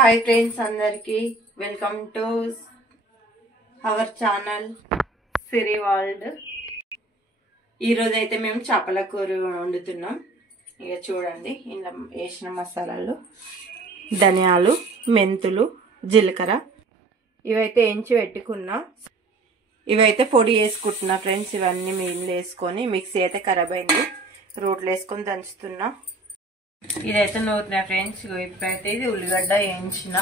Hi friends అందరికి welcome to our channel Siri world. ఈరోజు అయితే మేము చేపల కూర వండుతున్నాం. ఇక చూడండి, ఇలా వేసిన మసాలాలు ధనియాలు, మెంతులు, జీలకర్ర ఇవైతే వేయించి పెట్టుకున్నా. ఇవైతే పొడి వేసుకుంటున్నా ఫ్రెండ్స్. ఇవన్నీ మీళ్ళు వేసుకొని మిక్సీ అయితే ఖరాబ్ అయింది, రోట్లో వేసుకొని దంచుతున్నా. ఇదైతే నూరుతున్నా ఫ్రెండ్స్. ఇప్పుడైతే ఇది ఉల్లిగడ్డ వేయించిన.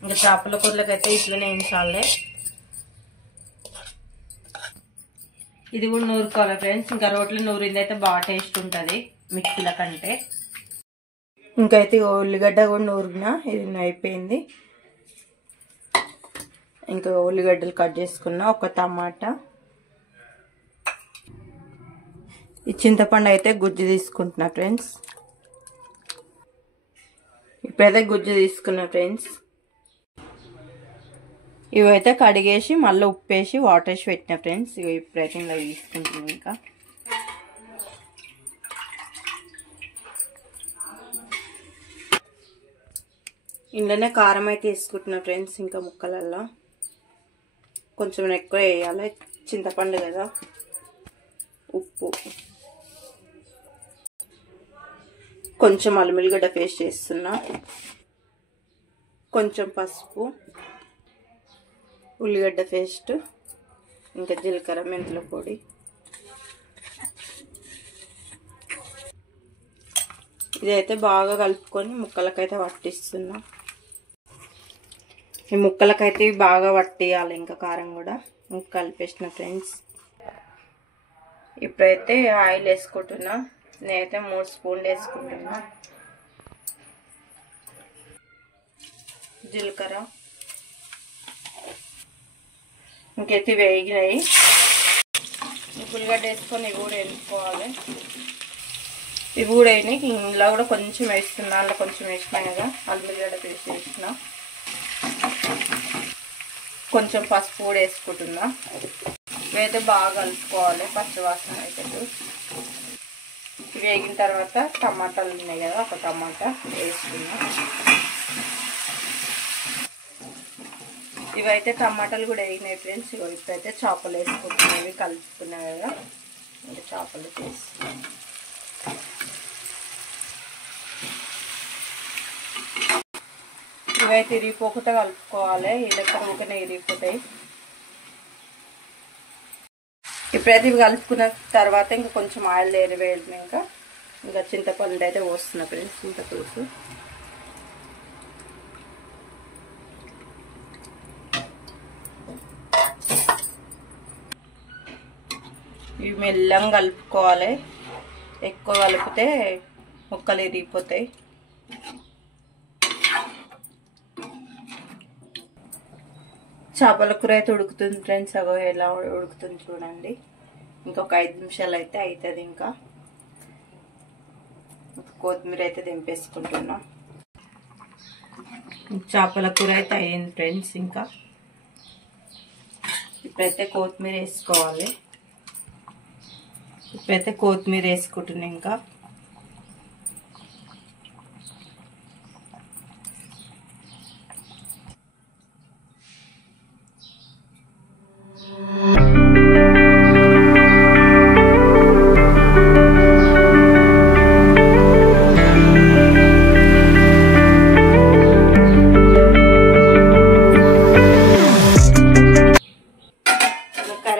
ఇంకా చేపల కూరలకైతే ఇట్లనే వేయించాలి. ఇది కూడా నూరుకోవాలి ఫ్రెండ్స్. ఇంకా రోట్లో నూరింది అయితే బాగా టేస్ట్ ఉంటుంది మిక్సీల కంటే. ఇంకైతే ఉల్లిగడ్డ కూడా నూరినా, ఇది అయిపోయింది. ఇంకా ఉల్లిగడ్డలు కట్ చేసుకున్నా, ఒక టమాటా, ఈ చింతపండు అయితే గుజ్జు తీసుకుంటున్నా ఫ్రెండ్స్. ఇప్పుడైతే గుజ్జు తీసుకున్నా ఫ్రెండ్స్. ఇవైతే కడిగేసి మళ్ళీ ఉప్పేసి వాటర్ వేసి పెట్టిన ఫ్రెండ్స్. ఇవి ఇప్పుడైతే ఇలా తీసుకుంటున్నాం. ఇంకా ఇంట్లోనే కారం అయితే వేసుకుంటున్నా ఫ్రెండ్స్. ఇంకా ముక్కలల్లో కొంచెం ఎక్కువ వేయాలి, చింతపండు కదా. ఉప్పు, కొంచెం అల్లం పేస్ట్ వేస్తున్నా, కొంచెం పసుపు, ఉల్లిగడ్డ పేస్ట్, ఇంకా జీలకర్ర, మెంతుల పొడి. ఇదైతే బాగా కలుపుకొని ముక్కలకైతే పట్టిస్తున్నా. ఈ ముక్కలకైతే బాగా పట్టియాలి. ఇంకా కారం కూడా కలిపేసిన ఫ్రెండ్స్. ఇప్పుడైతే ఆయిల్ వేసుకుంటున్నా. నేనైతే 3 స్పూన్లు వేసుకుంటున్నా. జీలకర్ర ఇంకైతే వేగినాయి. ఉల్లిగడ్డ వేసుకొని ఇవి కూడా వేసుకోవాలి. ఇవి కూడా అయినాయి. ఇందులో కూడా కొంచెం వేస్తున్నా, అందులో కొంచెం వేసినా కదా, ఉల్లిగడ్డ పేస్ట్ వేసిన. కొంచెం పసుపు కూడా వేసుకుంటున్నా. ఇవైతే బాగా కలుపుకోవాలి, పచ్చివాసన అయితే. వేగిన తర్వాత టమాటాలు ఉన్నాయి కదా, ఒక టమాటా వేసుకున్నా. ఇవైతే టమాటాలు కూడా వేగినాయి ఫ్రెండ్స్. ఇప్పుడైతే చేపలు వేసుకుంటున్నాయి, కలుపుకున్నాయి కదా. ఇంకా చేపలు వేసి ఇవైతే ఇరిగిపోకుండా కలుపుకోవాలి. ఇలా ఊకనే ఇరిగిపోతాయి. ఇప్పుడైతే ఇవి కలుపుకున్న తర్వాత ఇంకా కొంచెం ఆయిల్ వేడినాక ఇంకా చింతపండు అయితే పోస్తున్నా ఫ్రెండ్స్. చింతపులుసు ఇవి మెల్లంగా కలుపుకోవాలి. ఎక్కువ కలిపితే ముక్కలు ఇరిగిపోతాయి. చేపల కూర అయితే ఉడుకుతుంది ఫ్రెండ్స్. అగో ఎలా ఉడుకుతుంది చూడండి. ఇంకొక 5 నిమిషాలు అయితే అవుతుంది. ఇంకా కొత్తిమీర అయితే దింపేసుకుంటున్నాం. చేపల కూర అయితే అయ్యింది ఫ్రెండ్స్. ఇంకా ఇప్పుడైతే కొత్తిమీర వేసుకోవాలి. ఇప్పుడైతే కొత్తిమీర వేసుకుంటున్నాం. ఇంకా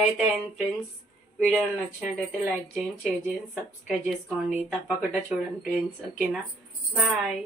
అయితే అయింది ఫ్రెండ్స్. వీడియో నచ్చినట్టయితే లైక్ చేయండి, షేర్ చేయండి, సబ్స్క్రైబ్ చేసుకోండి. తప్పకుండా చూడండి ఫ్రెండ్స్. ఓకేనా? బాయ్.